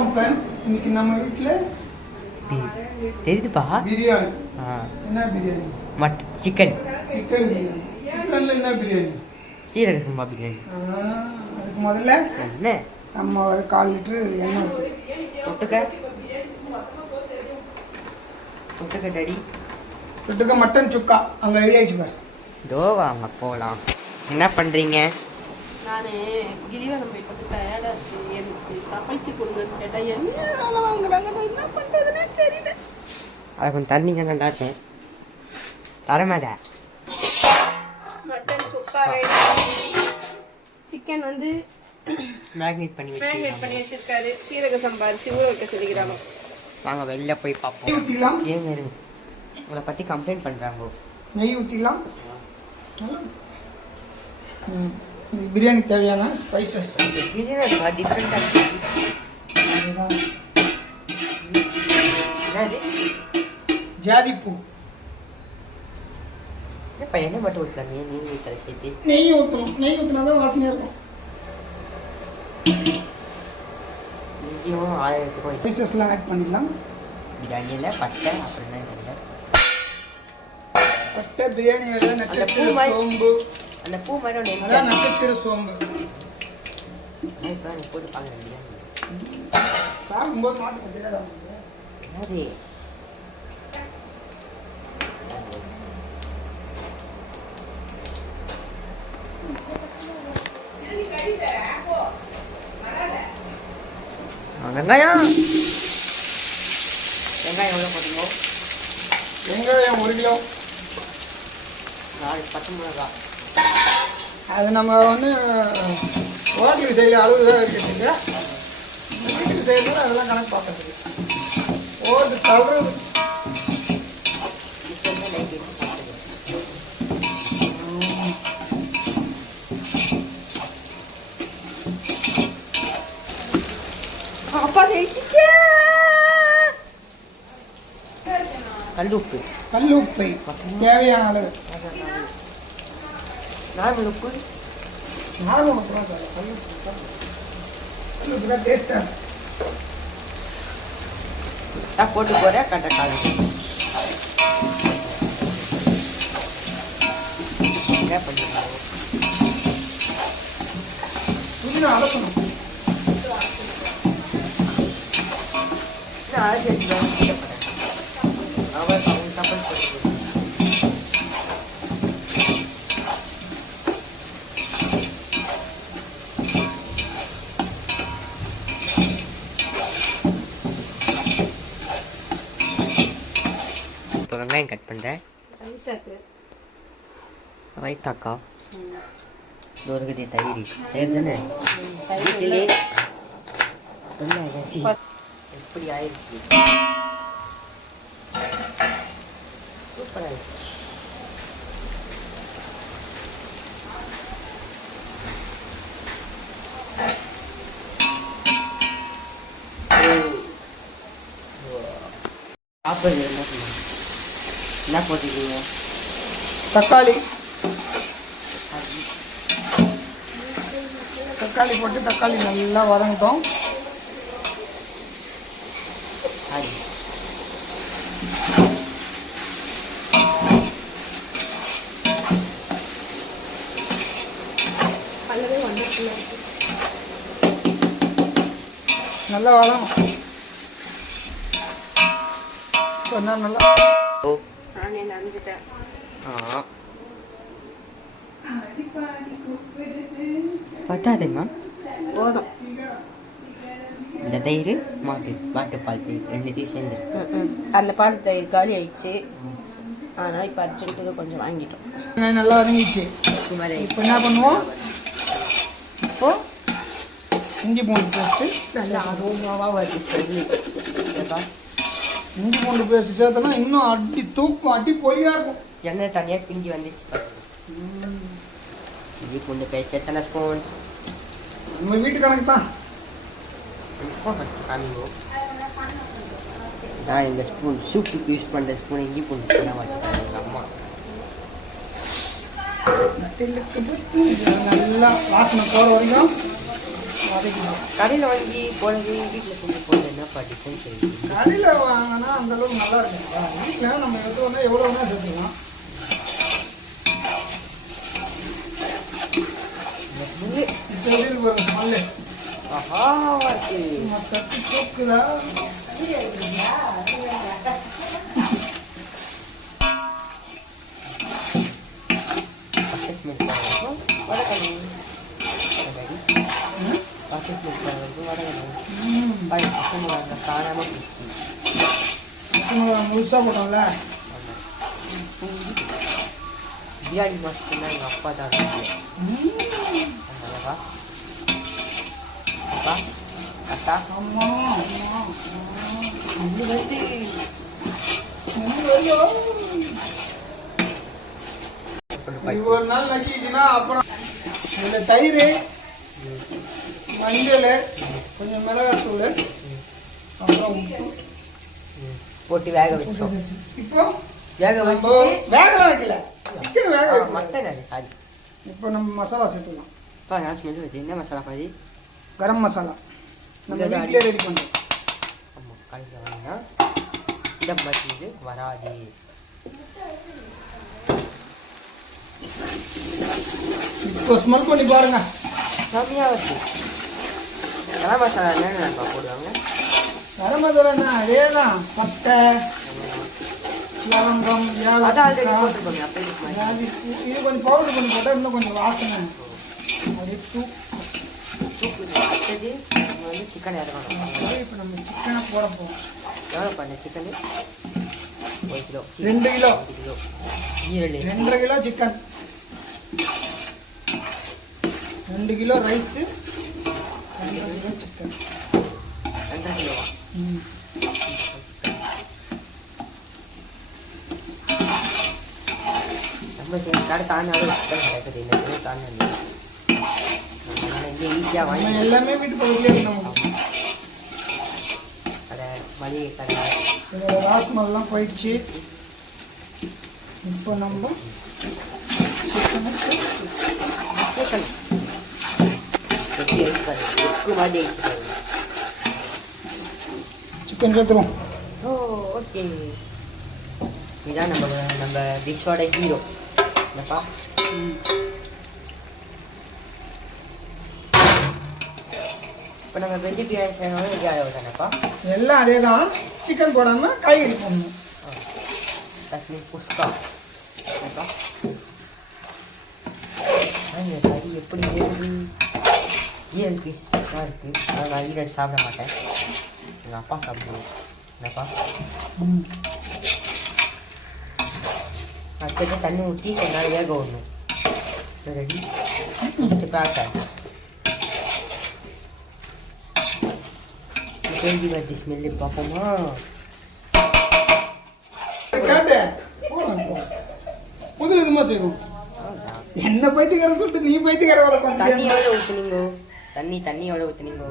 வணக்கம் ஃப்ரெண்ட்ஸ். இன்னைக்கு நம்ம வீட்டில் தெரியுதுப்பா பிரியாணி. என்ன பிரியாணி? சிக்கன் பிரியாணி. சிக்கனில் என்ன பிரியாணி? சீரக சம்பா பிரியாணி. அதுக்கு முதல்ல என்ன நம்ம ஒரு 1/4 லிட்டரு எண்ணெய் ஊற்றி தொட்டுக்க டடி தொட்டுக்க மட்டன் சுக்கா அங்கே ரெடி ஆகிடுச்சு பாரு. தோ வாங்க போகலாம். என்ன பண்ணுறீங்க? நான் கிரிவலம் போயிட்டு டயர்டாக இருக்கு, எனக்கு சமைச்சு கொடுங்கன்னு கேட்டால் என்ன வேலை வாங்குறாங்க, நான் என்ன பண்ணுறதுனே தெரியல. அதை கொஞ்சம் தண்ணிங்க நல்லா இருக்கேன் தரமாடா. மட்டன் சுக்கா சிக்கன் வந்து மேக்னேட் பண்ணி வச்சிருக்காரு. சீரக சம்பா அரிசி ஊற வைக்க சொல்லிக்கிறாங்க. வாங்க வெளில போய் பார்ப்போம். ஊற்றிடலாம். ஏங்க இருங்க, உங்களை பற்றி கம்ப்ளைண்ட் பண்ணுறாங்க. நெய் ஊற்றிடலாம். பிரியாணி தேவையான ஸ்பைசஸ் பிரியாணி டிஃப்ரெண்டாக என்னது ஜாதிப்பூ. இப்போ என்ன மட்டும் ஊற்றலாம், நெய் ஊற்றல சேர்த்து நெய் ஊற்றணும். நெய் ஊற்றினா தான் வாசனையாக இருக்கும். இங்கேயும் 1000 ரூபாய் ஸ்பைசஸ்லாம் ஆட் பண்ணிடலாம். பிரியாணியில் பட்டை அப்புறம் என்ன இல்லை பட்டை பிரியாணி வேலை நட்சத்திர சோம்பு. அந்த பூ மாதிரி ஒன்று அதான் நட்சத்திர சோம்பு போட்டு பார்க்குறேன். பிரியாணி சாப்பிடும்போது மாட்டு தெரியாதா? அது வெங்காயம் வெங்காயம் எவ்வளோ போட்டுங்க? வெங்காயம் 1 கிலோ. 4 பச்சை மிளகா. அது நம்ம வந்து ஹோட்டலுக்கு செய்ய அளவு தான் இருக்குது. வீட்டுக்கு செய்யறது அதெல்லாம் கணக்கு பார்க்கறது. ஓடு தவறுது. அப்பா கல்லுப்பு கல்லுப்பை தேவையான அளவு. நார்மல் உப்பு நார்மல் உப்பு தான் சார். கல்லுப்பு தான் டேஸ்டாக இருக்கும். நான் போட்டு போகிறேன் கட்ட கால் என்ன பண்ணிடுறோம். புதினா அலசணும். நான் அழைச்சி வச்சுக்கிறேன். அவர் தப்பல் போட்டு வெங்காயம் கட் பண்ணுறேன். ரைத்தாக்கா தோறுகதி தயிர் தயிர் தானே வீட்டிலே எப்படி ஆயிடுச்சு. சூப்பராக இருந்துச்சு. சாப்பிட்றது என்ன பண்ணுங்க? என்ன போட்டுருக்கீங்க? தக்காளி போட்டு தக்காளி நல்லா வதங்கட்டும். சாரி நல்லா வதங்கும். கொஞ்சம் நல்லா ஓ நானே நனைஞ்சிட்டேன். பத்தாதுங்க போதும். இந்த தயிர் மாட்டுப்பால் தயிர் ரெண்டுத்தையும் சேர்ந்து அந்த பால் தயிர் காலி ஆயிடுச்சு, அதனால் இப்போ அர்ஜென்ட்டுக்கு கொஞ்சம் வாங்கிட்டோம். நல்லா வதங்கிடுச்சு. இப்போ என்ன பண்ணுவோம்? இப்போ இஞ்சி பூண்டு பேஸ்ட்டு நல்லா அரோமாவாக வருது. சொல்லி இஞ்சி பூண்டு பேஸ்ட்டு சேர்த்தோன்னா இன்னும் அடி தூக்கும், அடி பொலியாக இருக்கும். எண்ணெய் தனியாக பிஞ்சி வந்துச்சு. இஞ்சி பூண்டு பேஸ்ட் எத்தனை ஸ்பூன்? நம்ம வீட்டு கணக்கு தான். ஸ்பூன் ஃபஸ்ட்டு காமிங்கோ. நான் இந்த ஸ்பூன் சூப்புக்கு யூஸ் பண்ணுற ஸ்பூன் இஞ்சி பூண்டு எங்கள் அம்மா. நல்லா வாசனை போகிற வரைக்கும் வதக்கிடுவோம். கடையில் வாங்கி போடுறது வீட்டில் செஞ்சு போடுறது என்னப்பா டிஃப்ரென்ஸ் இருக்குது? கடையில் வாங்கினா அந்தளவுக்கு நல்லா இருக்குங்களா? வீட்டில் நம்ம எடுத்தோன்னா எவ்வளோ வேணால் சேர்த்துக்கலாம். இப்போ எப்படி இருக்கு ஒரு ஸ்மெல்லு? ஆஹா தட்டி தூக்குதா? முழுசாக போட்டோம்ல. பிரியாணி மாஸ்டர்னா எங்கள் அப்பா தான் அதனாலவா அப்பா அத்தா அம்மா இது வந்து ஒரு நாள் நக்கிச்சுன்னா அப்புறம் இதில் தயிர், மஞ்சள், கொஞ்சம் மிளகாத்தூள், அப்புறம் உப்பு போட்டு வேக வச்சோம். இப்போ வேக வச்சு வேகலாம் வைக்கல, சிக்கன் வேக வைக்கல. மட்டன் அது சாரி. இப்போ நம்ம மசாலா சேர்த்துக்கலாம். இப்போ நான் ஸ்மெல் வச்சு என்ன மசாலா பாதி? கரம் மசாலா நம்ம வீட்டிலே ரெடி பண்ணுறோம். ஆமாம், கடையில் வாங்கினா இந்த மாதிரி இது வராது. இப்போ ஸ்மெல் பண்ணி பாருங்க, செம்மையாக வருது. கரம் மசாலா என்னென்ன போடுவாங்க? கரம் மசாலாண்ணா அதே தான். பட்டை, லவங்கம், அதான் ஆல்ரெடி ஏலக்காய், போட்டுருக்கோங்க. அப்போ இதுக்கு மாதிரி ஜாதிப்பூ, இது கொஞ்சம் பவுடர் பண்ணி போட்டால் இன்னும் கொஞ்சம் வாசனை. அப்படியே சூப்பு அடுத்தது நம்ம வந்து சிக்கன் இறக்கணும். இப்போ நம்ம சிக்கனை போட போகிறோம். எவ்வளோ பண்ண சிக்கனு? 1 கிலோ. 2 கிலோ. 2 கிலோ ஈரல். 2.5 kilo chicken, 2 kilo rice, 2 kilo chicken. 2 கிலோவா? நம்ம கடை தாண்டினாலும் சிக்கன் கிடைக்குது. இந்த கடை தாண்டி அதனால் இங்கே ஈஸியாக வாங்கி நம்ம எல்லாமே வீட்டு பக்கத்துலேயே இருக்கு. நமக்கு கடை, மளிகை கடை. இதோட ராஸ்மல்லாம் போயிடுச்சு. இப்போ நம்ம சிக்கனை சிக்கன் எப்படி எடுத்துக்காரு? உப்பு மாதிரி எடுத்துக்காரு. சிக்கன் சேர்த்துருவோம். ஓ ஓகே, இதுதான் நம்ம டிஷ்ஷோட ஹீரோ. என்னப்பா இப்போ நம்ம வெஜ் பிரியாணி செய்யணும். ரெடி ஆகும் தானேப்பா? எல்லாம் அதே தான். சிக்கன் போடாமல் காய்கறி போடணும். தஸ்மீன் குஸ்கா. என்னப்பா இந்த கறி எப்படி இருக்குது? ஈரல் பீஸ் தான் இருக்குது. ஆனால் நான் ஈரல் சாப்பிட மாட்டேன், எங்கள் அப்பா சாப்பிடுவோம். என்னப்பா அடுத்தது தண்ணி ஊற்றி கொஞ்ச நாள் வேக விடணும். Ready next process. கேள்வி வருது ஸ்மெல்லு பார்ப்போமா? புது விதமாக செய்வோம். என்ன பைத்தியக்காரன் சொல்லிட்டு நீ பைத்தியக்கார வேலை தண்ணி பார்த்து எவ்வளோ ஊற்றுனீங்க? தண்ணி எவ்வளோ ஊற்றுனீங்க?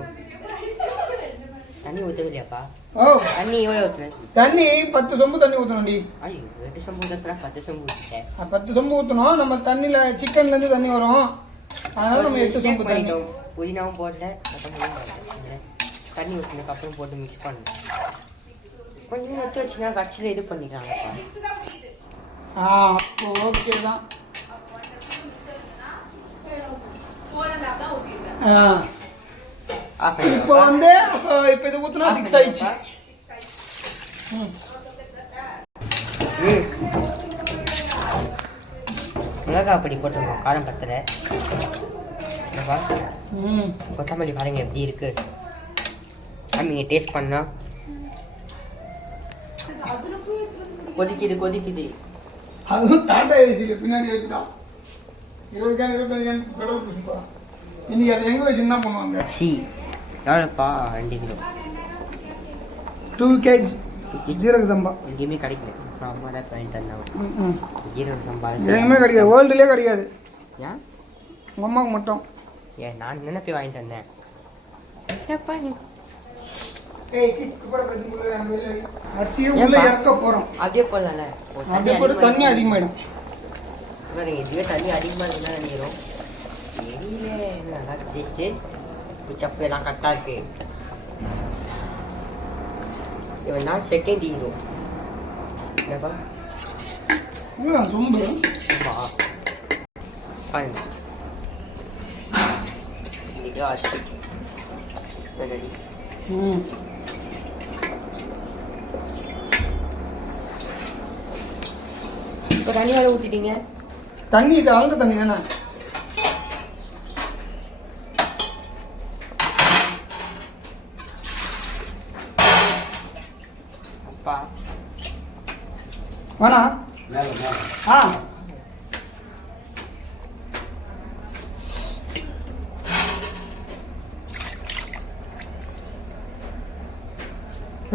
தண்ணி ஊற்றவில்லையாப்பா? ஓ, தண்ணி எவ்வளோ ஊற்றுனேன்? தண்ணி 10 சொம்பு தண்ணி ஊற்றணும்டி. ஐயோ 8 சொம்பு ஊற்றலாம், 10 சொம்பு ஊற்றிட்டேன். 10 சொம்பு ஊற்றணும். நம்ம தண்ணியில் சிக்கன்லேருந்து தண்ணி வரும், அதனால நம்ம 8 சொம்பு தண்ணி. பண்ணிட்டோம். புதினாவும் போடல, கொத்தமல்லியும் போடல. தண்ணி ஊற்றினதுக்கப்புறம் போட்டு மிக்ஸ் பண்ணணும். கொஞ்சம் ஊற்றி வச்சுன்னா கட்சியில் இது பண்ணிக்கிறாங்கப்பா. அப்போ ஓகே தான். இப்போ வந்து இப்போ இது ஊற்றினா 6 ஆயிடுச்சு. மிளகா அப்படி போட்டுருக்கோம், காரம் பத்தலை. கொத்தமல்லி பாருங்க எப்படி இருக்கு. நீங்கள் டேஸ்ட் பண்ணா கொதிக்குது. அதுவும் டாட்டா ஏசியில் பின்னாடி வைக்கிட்டான். 20 பெட்ரோல் பூசிப்பா. இன்னைக்கு அதை எங்கே வச்சு என்ன பண்ணுவாங்க? எவ்வளோப்பா? 2 கிலோ 2 kg ஜீரக சம்பா. எங்கேயுமே கிடைக்கல. அப்புறம் அம்மா தான் வாங்கிட்டு வந்தாங்க. ஜீரக சம்பா எங்கேயுமே கிடைக்காது, வேர்ல்டுலேயே கிடைக்காது. ஏன்? உங்கள் அம்மாவுக்கு மட்டும். ஏன் நான் என்ன போய் வாங்கிட்டு வந்தேன்? என்னப்பா நீ அரிசியும் உள்ள இறக்க போகிறோம். அப்படியே போடலாம்ல? அப்படியே போட்டு தண்ணி அதிகமாகிடும். பாருங்க, இதுவே தண்ணி அதிகமாக இருந்தால் நினைக்கிறோம். தெரியல, நல்லா டேஸ்ட்டு. உச்சப்பு எல்லாம் கரெக்டாக இருக்கு. இவன் தான் செகண்ட் ஹீரோ. என்னப்பா சொம்பு பாருங்க இன்னைக்கு ஆச்சு ரெடி. இப்போ தண்ணி வேலை ஊற்றிட்டீங்க. தண்ணி இது அழுந்த தண்ணி தானே. அப்பா வேணா ஆ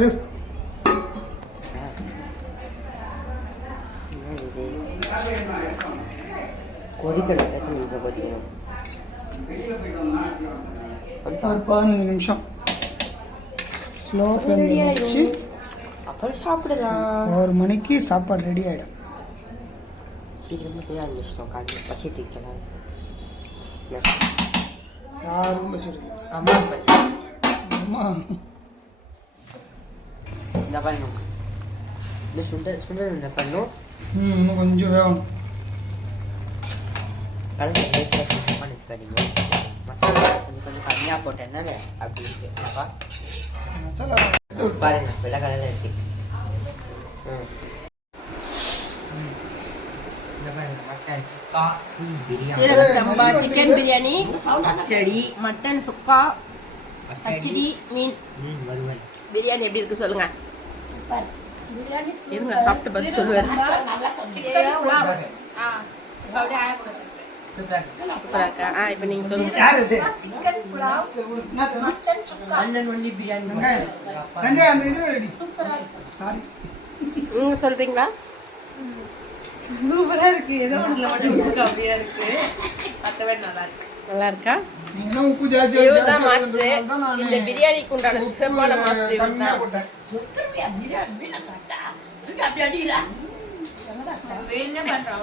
ஏய் கொதிக்கணும். எத்தனை நிமிஷம் கொதிக்கணும்? ஒரு 15 நிமிஷம் ஸ்லோ ஃப்ளேம் வச்சு அப்புறம் சாப்பிடலாம். 1 மணிக்கு சாப்பாடு ரெடி ஆகிடும். சீக்கிரமாக செய்ய ஆரம்பிச்சிட்டோம். காலையில் பசி தீச்சலாம். யாரும் பசிடு அம்மா பசி. அம்மா இந்த பண்ணும் இந்த சுண்டல் என்ன பண்ணும்? இன்னும் கொஞ்சம் வேகணும். கலந்து லேட்டாக சுத்தமாக நிற்காதீங்க. மசாலா கொஞ்சம் கொஞ்சம் கம்மியாக போட்டேன்னா அப்படி இருக்கு. அப்பா மசாலா பாருங்க வெள்ளை கலரில் இருக்கு. இந்த பாருங்க மட்டன் சுக்கா பிரியாணி சீரக சம்பா சிக்கன் பிரியாணி பச்சடி மட்டன் சுக்கா பச்சடி மீன் வறுவல். பிரியாணி எப்படி இருக்கு சொல்லுங்க. இருங்க சாப்பிட்டு பார்த்து சொல்லுவாரு. சூப்பரா இருக்கா? இப்போ நீங்க சொல்லுங்க. யார் இது? அண்ணன் ஒன்லி பிரியாணி. சஞ்சய் அந்த இது ரெடி. சாரி நீங்க சொல்றீங்களா? சூப்பரா இருக்கு. ஏதோ ஒண்ணுல மட்டும் உப்பு கம்மியா இருக்கு. மத்தவே நல்லா இருக்கு. நல்லா இருக்கா? நீங்க உப்பு ஜாஸ்தியா இவர் தான் மாஸ்டர். இந்த பிரியாணிக்கு உண்டான சிறப்பான மாஸ்டர் இவர் தான். வேணே பண்றான்.